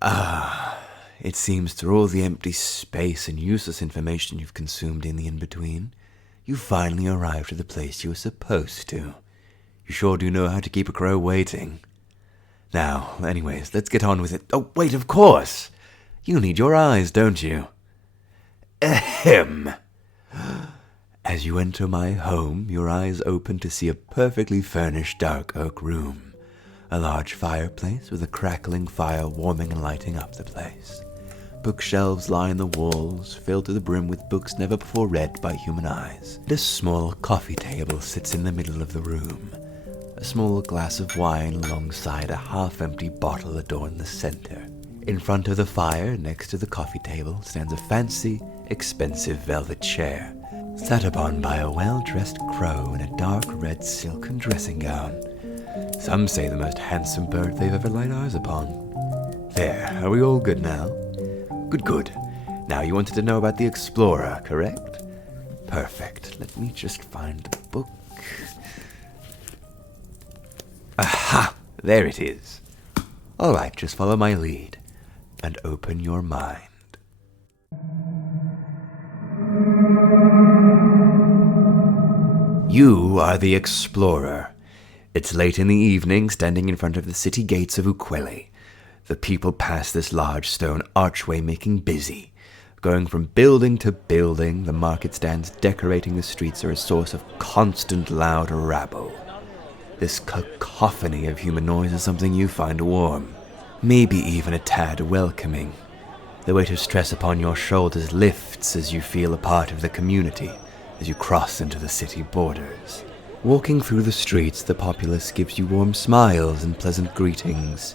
It seems through all the empty space and useless information you've consumed in the in-between, you finally arrived at the place you were supposed to. You sure do know how to keep a crow waiting. Now, anyways, let's get on with it. Oh, wait, of course! You need your eyes, don't you? Ahem! As you enter my home, your eyes open to see a perfectly furnished dark oak room. A large fireplace with a crackling fire warming and lighting up the place. Bookshelves line the walls, filled to the brim with books never before read by human eyes. And a small coffee table sits in the middle of the room. A small glass of wine alongside a half-empty bottle adorn the center. In front of the fire, next to the coffee table, stands a fancy, expensive velvet chair, sat upon by a well-dressed crow in a dark red silken dressing gown. Some say the most handsome bird they've ever laid eyes upon. There, are we all good now? Good. Now you wanted to know about the Explorer, correct? Perfect. Let me just find the book. Aha! There it is. Alright, just follow my lead. And open your mind. You are the Explorer. It's late in the evening, standing in front of the city gates of Ukweli. The people pass this large stone archway making busy. Going from building to building, the market stands decorating the streets are a source of constant loud rabble. This cacophony of human noise is something you find warm, maybe even a tad welcoming. The weight of stress upon your shoulders lifts as you feel a part of the community, as you cross into the city borders. Walking through the streets, the populace gives you warm smiles and pleasant greetings.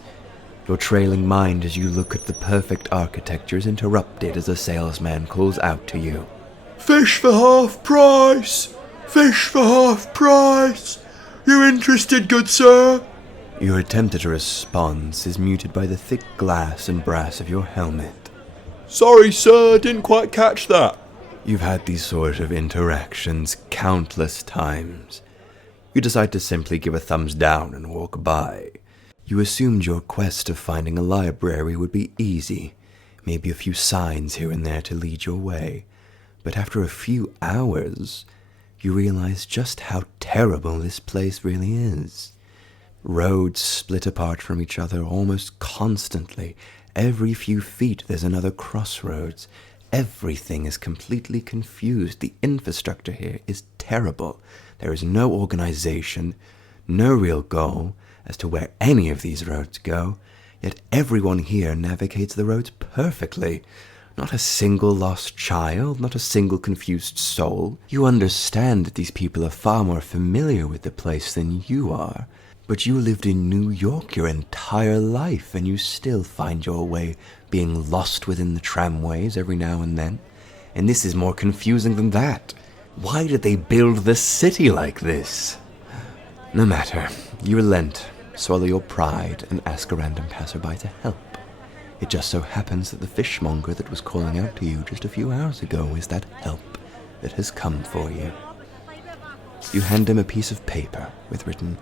Your trailing mind as you look at the perfect architecture is interrupted as a salesman calls out to you. Fish for half price! Fish for half price! You interested, good sir? Your attempt at a response is muted by the thick glass and brass of your helmet. Sorry, sir, didn't quite catch that. You've had these sort of interactions countless times. You decide to simply give a thumbs down and walk by. You assumed your quest of finding a library would be easy, maybe a few signs here and there to lead your way. But after a few hours, you realize just how terrible this place really is. Roads split apart from each other almost constantly. Every few feet there's another crossroads. Everything is completely confused. The infrastructure here is terrible. There is no organization, no real goal as to where any of these roads go, yet everyone here navigates the roads perfectly. Not a single lost child, not a single confused soul. You understand that these people are far more familiar with the place than you are, but you lived in New York your entire life, and you still find your way being lost within the tramways every now and then. And this is more confusing than that. Why did they build this city like this? No matter. You relent, swallow your pride, and ask a random passerby to help. It just so happens that the fishmonger that was calling out to you just a few hours ago is that help that has come for you. You hand him a piece of paper with written,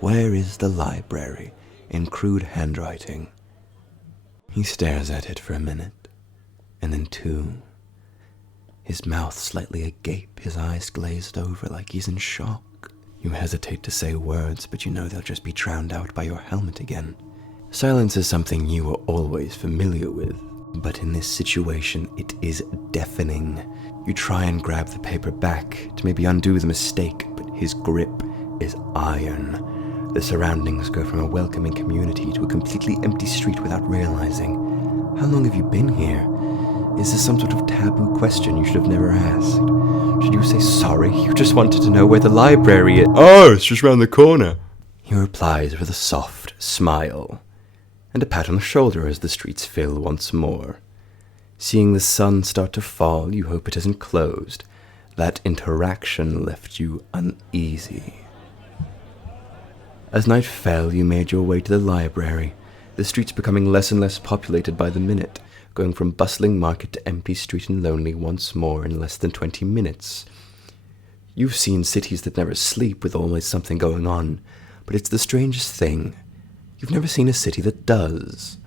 "Where is the library?" in crude handwriting. He stares at it for a minute, and then two. His mouth slightly agape, his eyes glazed over like he's in shock. You hesitate to say words, but you know they'll just be drowned out by your helmet again. Silence is something you are always familiar with, but in this situation it is deafening. You try and grab the paper back to maybe undo the mistake, but his grip is iron. The surroundings go from a welcoming community to a completely empty street without realizing. How long have you been here? Is this some sort of taboo question you should have never asked? Should you say sorry? You just wanted to know where the library is. Oh, it's just round the corner. He replies with a soft smile, and a pat on the shoulder as the streets fill once more. Seeing the sun start to fall, you hope it isn't closed. That interaction left you uneasy. As night fell, you made your way to the library, the streets becoming less and less populated by the minute, going from bustling market to empty street and lonely once more in less than 20 minutes. You've seen cities that never sleep with always something going on, but it's the strangest thing. You've never seen a city that does.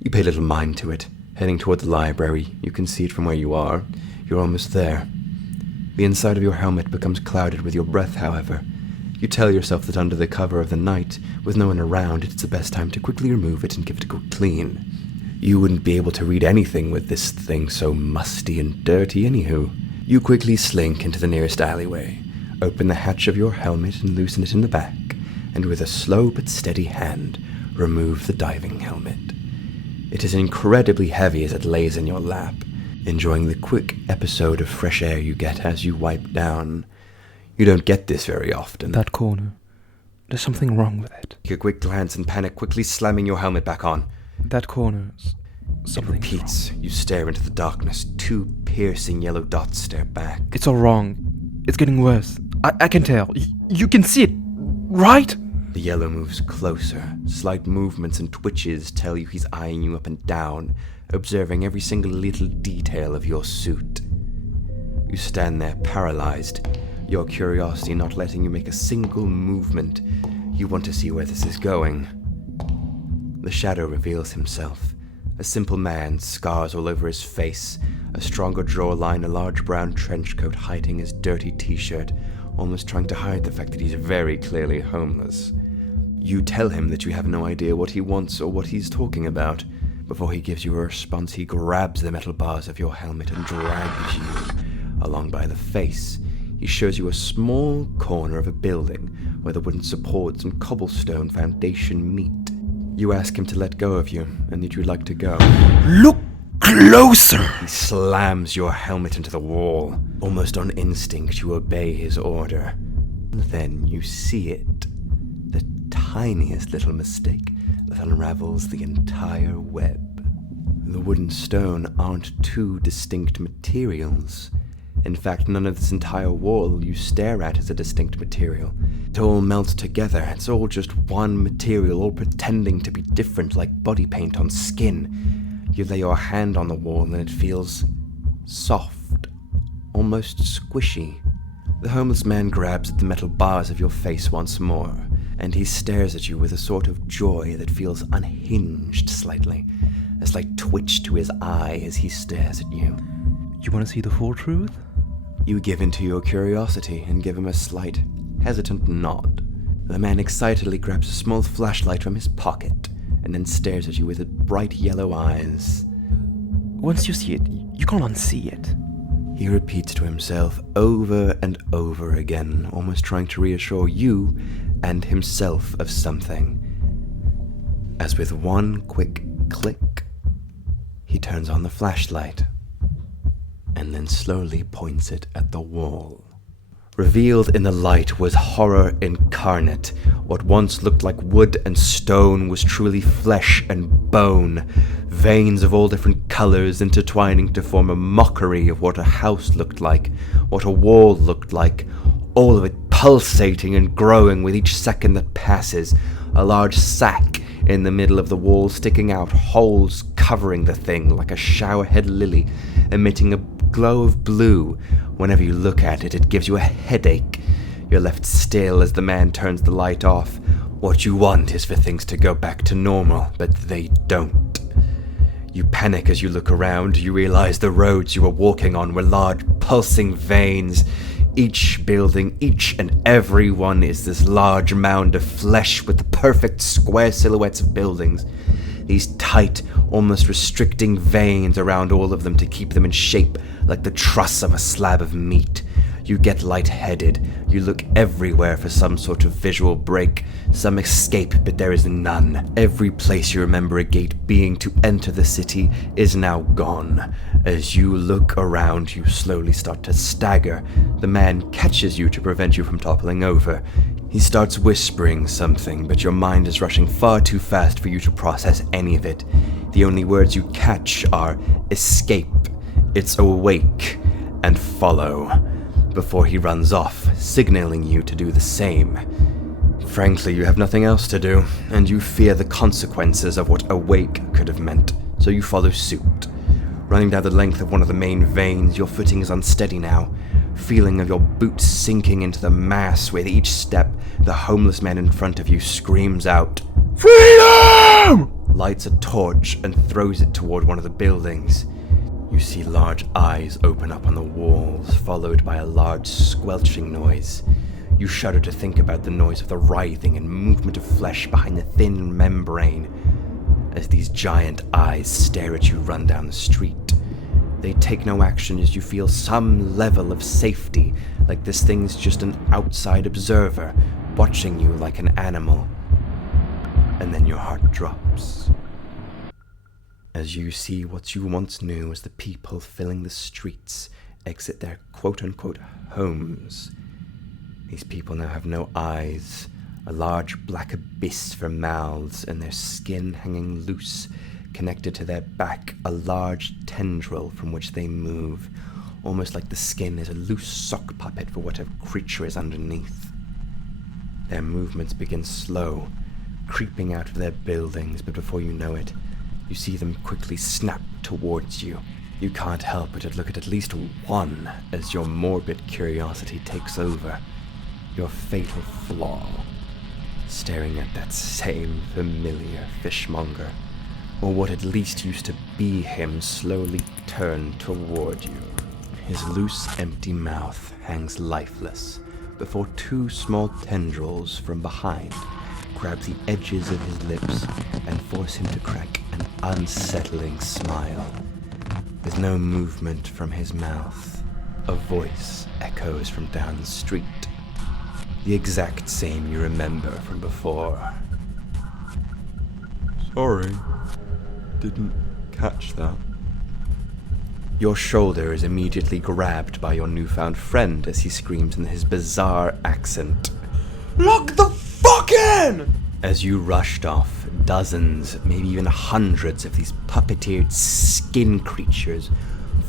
You pay little mind to it. Heading toward the library, you can see it from where you are. You're almost there. The inside of your helmet becomes clouded with your breath, however. You tell yourself that under the cover of the night, with no one around, it's the best time to quickly remove it and give it a good clean. You wouldn't be able to read anything with this thing so musty and dirty anywho. You quickly slink into the nearest alleyway, open the hatch of your helmet and loosen it in the back, and with a slow but steady hand, remove the diving helmet. It is incredibly heavy as it lays in your lap, enjoying the quick episode of fresh air you get as you wipe down. You don't get this very often. That corner. There's something wrong with it. Take a quick glance and panic, quickly slamming your helmet back on. That corner's something. It repeats. You stare into the darkness. Two piercing yellow dots stare back. It's all wrong. It's getting worse. I can tell. You can see it, right? The yellow moves closer. Slight movements and twitches tell you he's eyeing you up and down, observing every single little detail of your suit. You stand there paralyzed, your curiosity not letting you make a single movement. You want to see where this is going. The shadow reveals himself. A simple man, scars all over his face, a stronger jawline, a large brown trench coat hiding his dirty t-shirt, almost trying to hide the fact that he's very clearly homeless. You tell him that you have no idea what he wants or what he's talking about. Before he gives you a response, he grabs the metal bars of your helmet and drags you along by the face. He shows you a small corner of a building where the wooden supports and cobblestone foundation meet. You ask him to let go of you and that you'd like to go. Look closer! He slams your helmet into the wall. Almost on instinct, you obey his order. Then you see it. The tiniest little mistake that unravels the entire web. The wood and stone aren't two distinct materials. In fact, none of this entire wall you stare at is a distinct material. It all melts together. It's all just one material, all pretending to be different, like body paint on skin. You lay your hand on the wall and it feels soft, almost squishy. The homeless man grabs at the metal bars of your face once more, and he stares at you with a sort of joy that feels unhinged slightly, a slight twitch to his eye as he stares at you. You want to see the full truth? You give in to your curiosity and give him a slight, hesitant nod. The man excitedly grabs a small flashlight from his pocket and then stares at you with bright yellow eyes. Once you see it, you can't unsee it. He repeats to himself over and over again, almost trying to reassure you and himself of something. As with one quick click, he turns on the flashlight and then slowly points it at the wall. Revealed in the light was horror incarnate. What once looked like wood and stone was truly flesh and bone, veins of all different colors intertwining to form a mockery of what a house looked like, what a wall looked like, all of it pulsating and growing with each second that passes, a large sack in the middle of the wall sticking out, holes covering the thing like a showerhead lily, emitting a glow of blue. Whenever you look at it, it gives you a headache. You're left still as the man turns the light off. What you want is for things to go back to normal, but they don't. You panic as you look around. You realize the roads you were walking on were large, pulsing veins. Each building, each and every one is this large mound of flesh with the perfect square silhouettes of buildings. These tight, almost restricting veins around all of them to keep them in shape like the truss of a slab of meat. You get lightheaded. You look everywhere for some sort of visual break, some escape, but there is none. Every place you remember a gate being to enter the city is now gone. As you look around, you slowly start to stagger. The man catches you to prevent you from toppling over. He starts whispering something, but your mind is rushing far too fast for you to process any of it. The only words you catch are escape, it's awake, and follow, before he runs off, signaling you to do the same. Frankly, you have nothing else to do, and you fear the consequences of what awake could have meant, so you follow suit. Running down the length of one of the main veins, your footing is unsteady now, feeling of your boots sinking into the mass with each step. The homeless man in front of you screams out, "Freedom!" lights a torch and throws it toward one of the buildings. You see large eyes open up on the walls, followed by a large squelching noise. You shudder to think about the noise of the writhing and movement of flesh behind the thin membrane as these giant eyes stare at you run down the street. They take no action as you feel some level of safety, like this thing's just an outside observer, watching you like an animal. And then your heart drops as you see what you once knew as the people filling the streets exit their quote-unquote homes. These people now have no eyes, a large black abyss for mouths, and their skin hanging loose, connected to their back, a large tendril from which they move, almost like the skin is a loose sock puppet for whatever creature is underneath. Their movements begin slow, creeping out of their buildings, but before you know it, you see them quickly snap towards you. You can't help but look at least one as your morbid curiosity takes over. Your fatal flaw, staring at that same familiar fishmonger, or what at least used to be him, slowly turn toward you. His loose, empty mouth hangs lifeless before two small tendrils from behind grab the edges of his lips and force him to crack an unsettling smile. With no movement from his mouth, a voice echoes from down the street. The exact same you remember from before. Sorry, didn't catch that. Your shoulder is immediately grabbed by your newfound friend as he screams in his bizarre accent, Lock the fuck in! As you rushed off, dozens, maybe even hundreds of these puppeteered skin creatures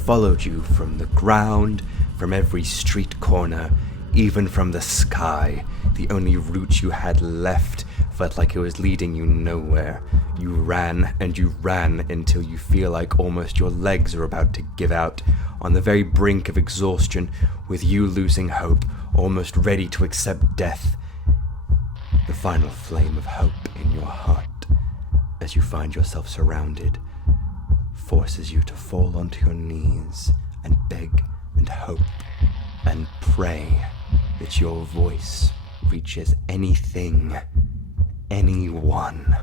followed you from the ground, from every street corner, even from the sky. The only route you had left felt like it was leading you nowhere. You ran and you ran until you feel like almost your legs are about to give out, on the very brink of exhaustion, with you losing hope, almost ready to accept death. The final flame of hope in your heart, as you find yourself surrounded, forces you to fall onto your knees and beg and hope and pray that your voice reaches anything, anyone.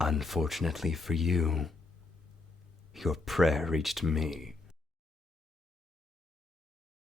Unfortunately for you, your prayer reached me.